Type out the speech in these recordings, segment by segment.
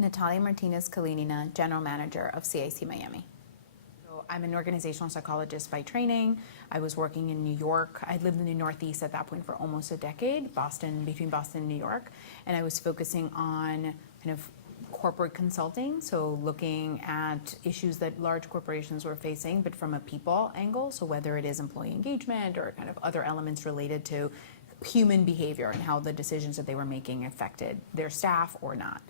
Natalia Martinez-Kalinina, General Manager of CIC Miami. So I'm an organizational psychologist by training. I was working in New York. I lived in the Northeast at that point for almost a decade, between Boston and New York. And I was focusing on kind of corporate consulting, so looking at issues that large corporations were facing, but from a people angle. So whether it is employee engagement or kind of other elements related to human behavior and how the decisions that they were making affected their staff or not.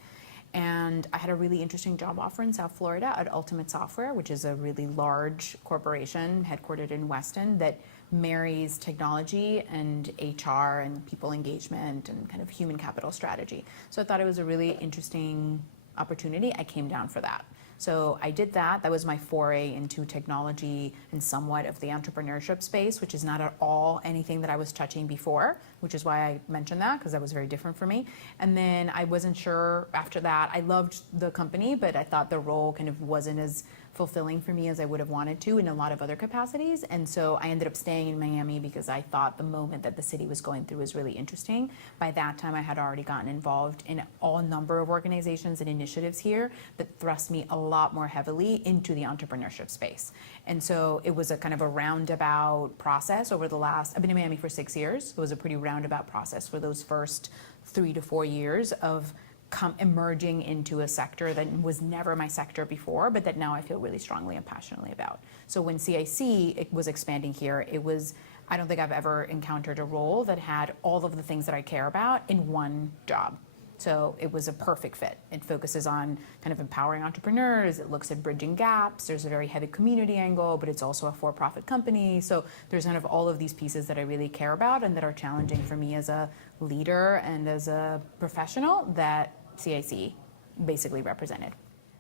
And I had a really interesting job offer in South Florida at Ultimate Software, which is a really large corporation headquartered in Weston that marries technology and HR and people engagement and kind of human capital strategy. So I thought it was a really interesting opportunity. I came down for that. So I did that. That was my foray into technology and somewhat of the entrepreneurship space, which is not at all anything that I was touching before, which is why I mentioned that, because that was very different for me. And then I wasn't sure after that. I loved the company, but I thought the role kind of wasn't as fulfilling for me as I would have wanted to in a lot of other capacities. And so I ended up staying in Miami because I thought the moment that the city was going through was really interesting. By that time, I had already gotten involved in a number of organizations and initiatives here that thrust me a lot more heavily into the entrepreneurship space. And so it was a kind of a roundabout process over the last, I've been in Miami for 6 years. It was a pretty roundabout process for those first 3 to 4 years of emerging into a sector that was never my sector before, but that now I feel really strongly and passionately about. So when CIC was expanding here, I don't think I've ever encountered a role that had all of the things that I care about in one job. So it was a perfect fit. It focuses on kind of empowering entrepreneurs. It looks at bridging gaps. There's a very heavy community angle, but it's also a for-profit company. So there's kind of all of these pieces that I really care about and that are challenging for me as a leader and as a professional that CIC basically represented.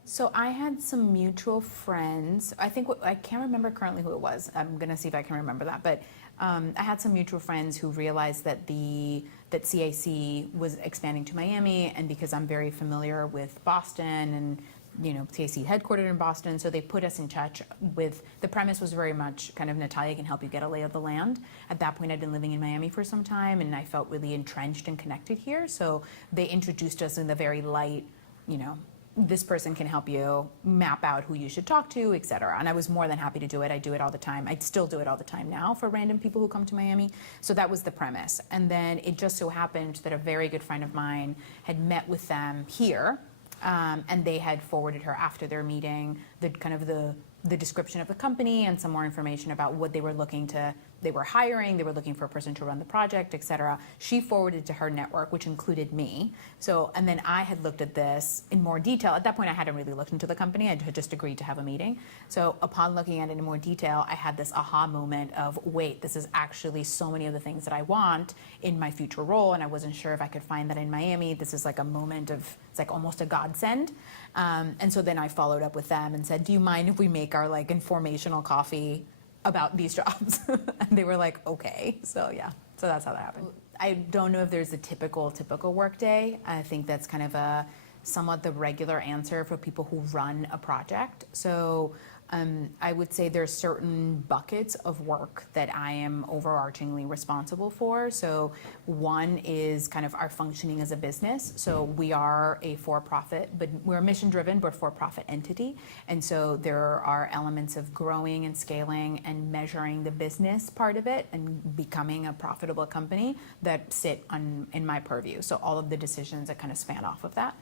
So I had some mutual friends. I can't remember currently who it was. I'm going to see if I can remember that. But I had some mutual friends who realized that CIC was expanding to Miami, and because I'm very familiar with Boston and CIC headquartered in Boston, so they put us in touch with, the premise was very much kind of Natalia can help you get a lay of the land. At that point, I'd been living in Miami for some time, and I felt really entrenched and connected here. So they introduced us in the very light, this person can help you map out who you should talk to, et cetera. And I was more than happy to do it. I do it all the time. I still do it all the time now for random people who come to Miami. So that was the premise. And then it just so happened that a very good friend of mine had met with them here. And they had forwarded her after their meeting the description of the company and some more information about what they were they were hiring, they were looking for a person to run the project, et cetera. She forwarded to her network, which included me. So, and then I had looked at this in more detail. At that point, I hadn't really looked into the company. I had just agreed to have a meeting. So upon looking at it in more detail, I had this aha moment of, wait, this is actually so many of the things that I want in my future role. And I wasn't sure if I could find that in Miami. This is like a moment of, it's like almost a godsend. And so then I followed up with them and said, do you mind if we make our like informational coffee about these jobs? And they were like, okay. So yeah, so that's how that happened. I don't know if there's a typical work day. I think that's kind of somewhat the regular answer for people who run a project. So I would say there's certain buckets of work that I am overarchingly responsible for. So one is kind of our functioning as a business. So we are a for-profit, but we're a mission-driven but for-profit entity. And so there are elements of growing and scaling and measuring the business part of it and becoming a profitable company that sit in my purview. So all of the decisions that kind of span off of that.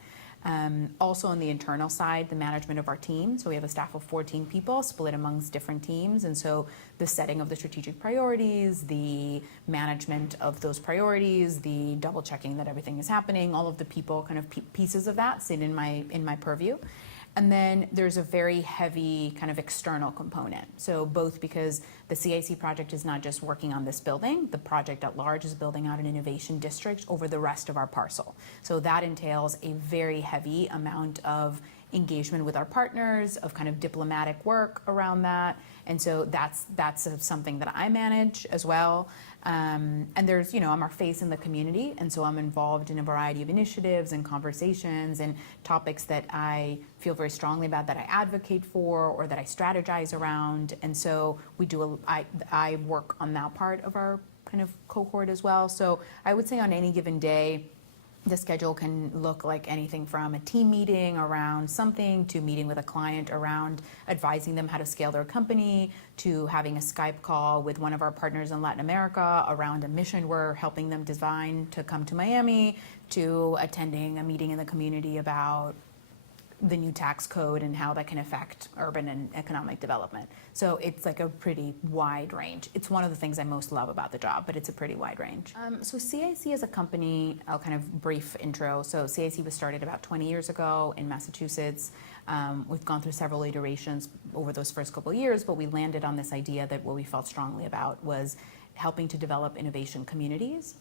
Also on the internal side, the management of our team. So we have a staff of 14 people split amongst different teams. And so the setting of the strategic priorities, the management of those priorities, the double checking that everything is happening, all of the people kind of pieces of that sit in my purview. And then there's a very heavy kind of external component. So both because the CIC project is not just working on this building, the project at large is building out an innovation district over the rest of our parcel. So that entails a very heavy amount of engagement with our partners, of kind of diplomatic work around that. And so that's something that I manage as well. And there's, I'm our face in the community. And so I'm involved in a variety of initiatives and conversations and topics that I feel very strongly about, that I advocate for or that I strategize around. And so I work on that part of our kind of cohort as well. So I would say on any given day, The schedule can look like anything from a team meeting around something to meeting with a client around advising them how to scale their company, to having a Skype call with one of our partners in Latin America around a mission we're helping them design to come to Miami, to attending a meeting in the community about the new tax code and how that can affect urban and economic development. So it's like a pretty wide range. It's one of the things I most love about the job, but it's a pretty wide range. So CIC as a company, I'll kind of brief intro. So CIC was started about 20 years ago in Massachusetts. We've gone through several iterations over those first couple of years, but we landed on this idea that what we felt strongly about was helping to develop innovation communities.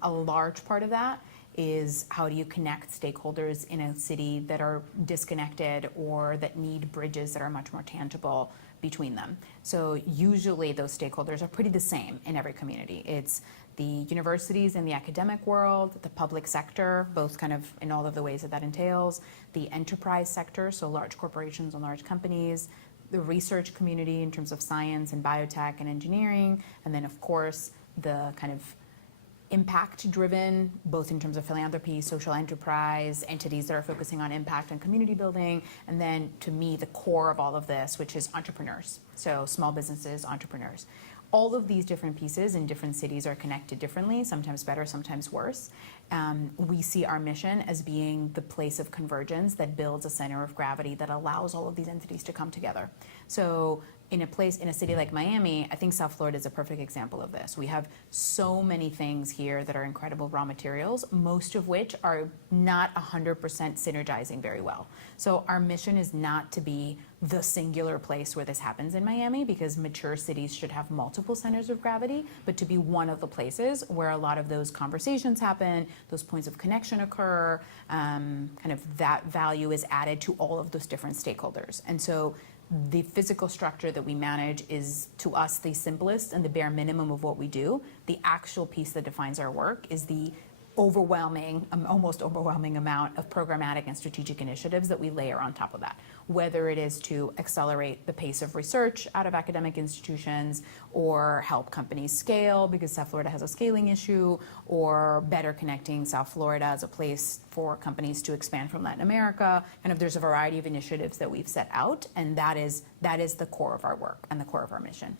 A large part of that is how do you connect stakeholders in a city that are disconnected or that need bridges that are much more tangible between them. So usually those stakeholders are pretty the same in every community. It's the universities and the academic world, the public sector, both kind of in all of the ways that that entails, the enterprise sector, so large corporations and large companies, the research community in terms of science and biotech and engineering, and then of course the kind of impact-driven, both in terms of philanthropy, social enterprise, entities that are focusing on impact and community building, and then to me, the core of all of this, which is entrepreneurs, so small businesses, entrepreneurs. All of these different pieces in different cities are connected differently, sometimes better, sometimes worse. We see our mission as being the place of convergence that builds a center of gravity that allows all of these entities to come together. So in a city like Miami, I think South Florida is a perfect example of this. We have so many things here that are incredible raw materials, most of which are not 100% synergizing very well. So our mission is not to be the singular place where this happens in Miami, because mature cities should have multiple centers of gravity, but to be one of the places where a lot of those conversations happen, those points of connection occur, kind of that value is added to all of those different stakeholders. And so the physical structure that we manage is, to us, the simplest and the bare minimum of what we do. The actual piece that defines our work is the overwhelming, almost overwhelming amount of programmatic and strategic initiatives that we layer on top of that, whether it is to accelerate the pace of research out of academic institutions, or help companies scale because South Florida has a scaling issue, or better connecting South Florida as a place for companies to expand from Latin America. Kind of there's a variety of initiatives that we've set out, and that is the core of our work and the core of our mission.